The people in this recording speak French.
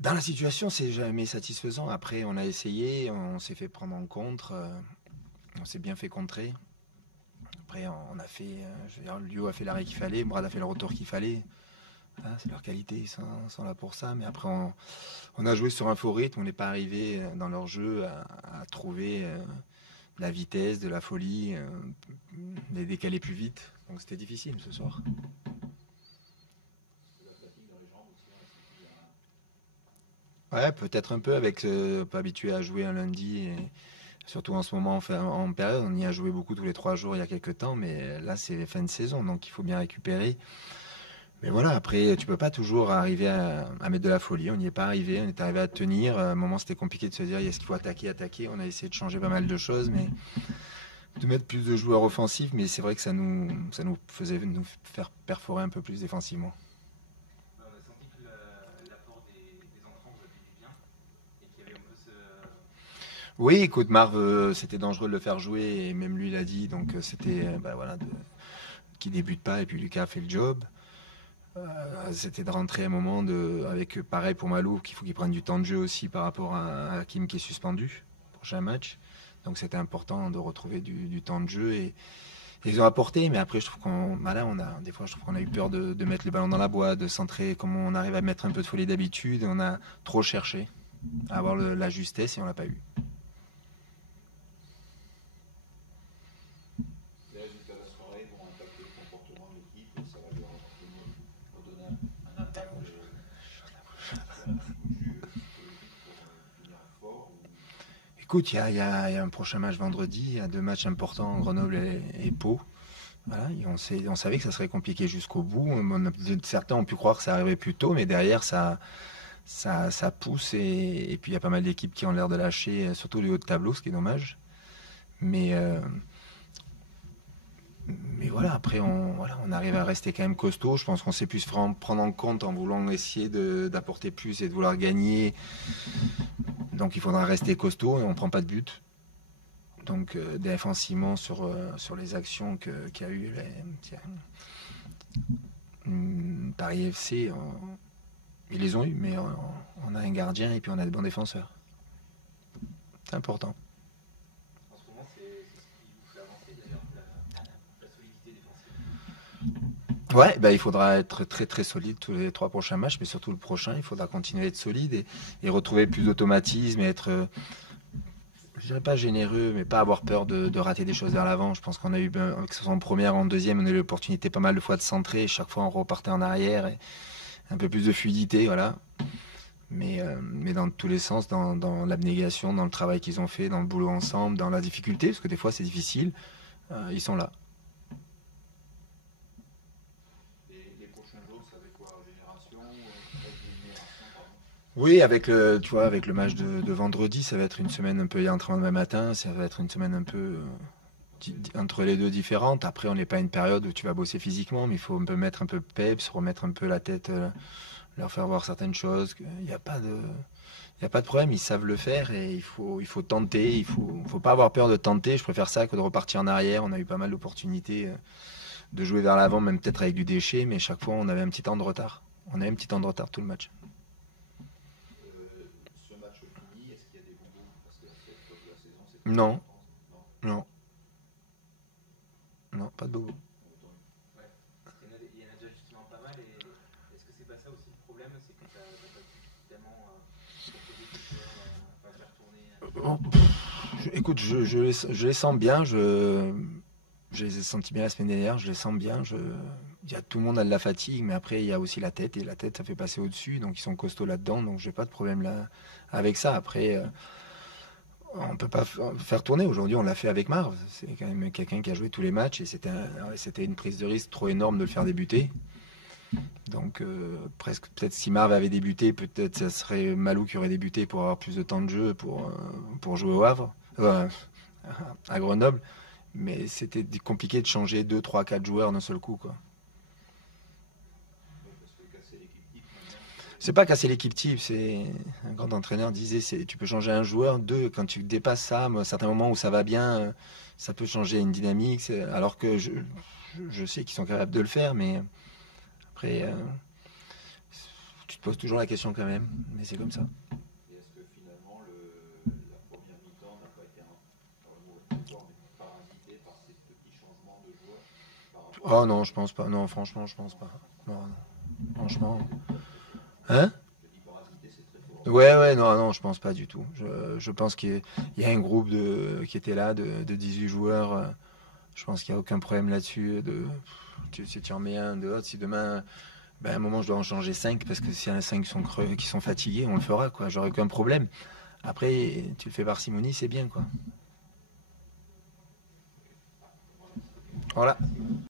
Dans la situation, c'est jamais satisfaisant. Après, on a essayé, on s'est fait prendre en contre, on s'est bien fait contrer. Après, on a fait, je veux dire, Lio a fait l'arrêt qu'il fallait, Brad a fait le retour qu'il fallait. Voilà, c'est leur qualité, ils sont là pour ça. Mais après, on a joué sur un faux rythme, on n'est pas arrivé dans leur jeu à trouver de la vitesse, de la folie, les décaler plus vite. Donc c'était difficile ce soir. Ouais, peut-être un peu avec pas habitué à jouer un lundi. Et surtout en ce moment, en période, on y a joué beaucoup tous les 3 jours il y a quelques temps, mais là c'est fin de saison, donc il faut bien récupérer. Mais voilà, après, tu peux pas toujours arriver à mettre de la folie. On n'y est pas arrivé, on est arrivé à tenir. À un moment, c'était compliqué de se dire, est-ce qu'il faut attaquer, attaquer. On a essayé de changer pas mal de choses, mais de mettre plus de joueurs offensifs, mais c'est vrai que ça nous faisait nous faire perforer un peu plus défensivement. On a senti que l'apport des entrants vous a fait du bien et qu'il y avait un peu ce. Oui, écoute, Marv, c'était dangereux de le faire jouer, et même lui l'a dit, donc c'était, bah, voilà, qu'il débute pas, et puis Lucas a fait le job. C'était de rentrer à un moment avec pareil pour Malou, qu'il faut qu'il prenne du temps de jeu aussi par rapport à Hakim qui est suspendu, prochain match. Donc c'était important de retrouver du temps de jeu et ils ont apporté, mais après je trouve des fois je trouve qu'on a eu peur de mettre le ballon dans la boîte, de centrer, comme on arrive à mettre un peu de folie d'habitude, on a trop cherché à avoir la justesse et on l'a pas eu. Les résultats de la soirée vont impacter le comportement de l'équipe et ça va leur donner un impact sur un petit coup de jus psychologique pour finir fort. Écoute, il y a un prochain match vendredi, il y a 2 matchs importants, Grenoble et Pau. Voilà, et on savait que ça serait compliqué jusqu'au bout. Certains ont pu croire que ça arriverait plus tôt, mais derrière, ça pousse. Et puis, il y a pas mal d'équipes qui ont l'air de lâcher, surtout du haut de tableau, ce qui est dommage. Mais, euh, mais voilà, après, on arrive à rester quand même costaud. Je pense qu'on s'est pu se prendre en compte en voulant essayer d'apporter plus et de vouloir gagner. Donc, il faudra rester costaud et on ne prend pas de but. Donc, défensivement, sur les actions qu'il y a eu, Paris FC, ils les ont eu, mais on a un gardien et puis on a de bons défenseurs. C'est important. En ce moment, c'est ce qui vous fait avancer d'ailleurs, la solidité défensive. Ouais, bah, il faudra être très très solide tous les 3 prochains matchs, mais surtout le prochain, il faudra continuer à être solide et retrouver plus d'automatisme et être, je dirais pas généreux, mais pas avoir peur de rater des choses vers l'avant. Je pense qu'on a eu, que ce soit en première ou en deuxième, on a eu l'opportunité pas mal de fois de centrer, et chaque fois on repartait en arrière, et un peu plus de fluidité, voilà. Mais dans tous les sens, dans l'abnégation, dans le travail qu'ils ont fait, dans le boulot ensemble, dans la difficulté, parce que des fois c'est difficile, ils sont là. Les prochains jours, ça va être quoi? Génération, pardon. Oui, tu vois, avec le match de vendredi, ça va être une semaine un peu, il y a entraînement demain matin, ça va être une semaine un peu entre les deux différentes. Après, on n'est pas à une période où tu vas bosser physiquement, mais il faut un peu mettre un peu de peps, remettre un peu la tête, leur faire voir certaines choses. Il n'y a pas de, il y a pas de problème, ils savent le faire et il faut tenter, faut pas avoir peur de tenter. Je préfère ça que de repartir en arrière. On a eu pas mal d'opportunités de jouer vers l'avant, même peut-être avec du déchet, mais chaque fois on avait un petit temps de retard. On avait un petit temps de retard tout le match. Ce match fini, est-ce qu'il y a des bonbons? Parce que cette époque de la saison, c'est toujours Non, important. Non. non, non, pas de bobo. Ouais. Il y en a déjà justement pas mal. Et est-ce que c'est pas ça aussi le problème? C'est que t'as pas suffisamment proposer tes joueurs, pas faire tourner. Oh, écoute, je les sens bien. Je les ai sentis bien la semaine dernière. Je les sens bien. Tout le monde a de la fatigue, mais après il y a aussi la tête et la tête ça fait passer au-dessus. Donc ils sont costauds là-dedans. Donc j'ai pas de problème là avec ça. Après, on peut pas faire tourner. Aujourd'hui, on l'a fait avec Marv. C'est quand même quelqu'un qui a joué tous les matchs et c'était une prise de risque trop énorme de le faire débuter. Donc presque peut-être si Marv avait débuté, peut-être ça serait Malou qui aurait débuté pour avoir plus de temps de jeu pour jouer au Havre, à Grenoble. Mais c'était compliqué de changer 2 3 4 joueurs d'un seul coup, quoi. Oui, parce que casser l'équipe type maintenant, C'est pas casser l'équipe type, c'est un grand entraîneur disait tu peux changer un joueur, deux quand tu dépasses ça, à certains moments où ça va bien, ça peut changer une dynamique. Alors que je sais qu'ils sont capables de le faire, mais après te poses toujours la question quand même, mais c'est comme ça. Et est-ce que finalement la première mi-temps n'a pas été, dans le mauvais temps, mais parasité par ces petits changements de joueurs par rapport Oh à non, je pense pas. Non, franchement, je pense pas. Non, non. Franchement. Hein? je dis parasité, c'est très fort. Ouais, non, non, je pense pas du tout. Je pense qu'il y a un groupe qui était là de 18 joueurs. Je pense qu'il n'y a aucun problème là-dessus. Si tu en mets un de l'autre, si demain, ben, à un moment, je dois en changer 5 parce que s'il y en a 5 qui sont creux, qui sont fatigués, on le fera, quoi. J'aurai aucun problème. Après, tu le fais parcimonie, c'est bien, quoi. Voilà.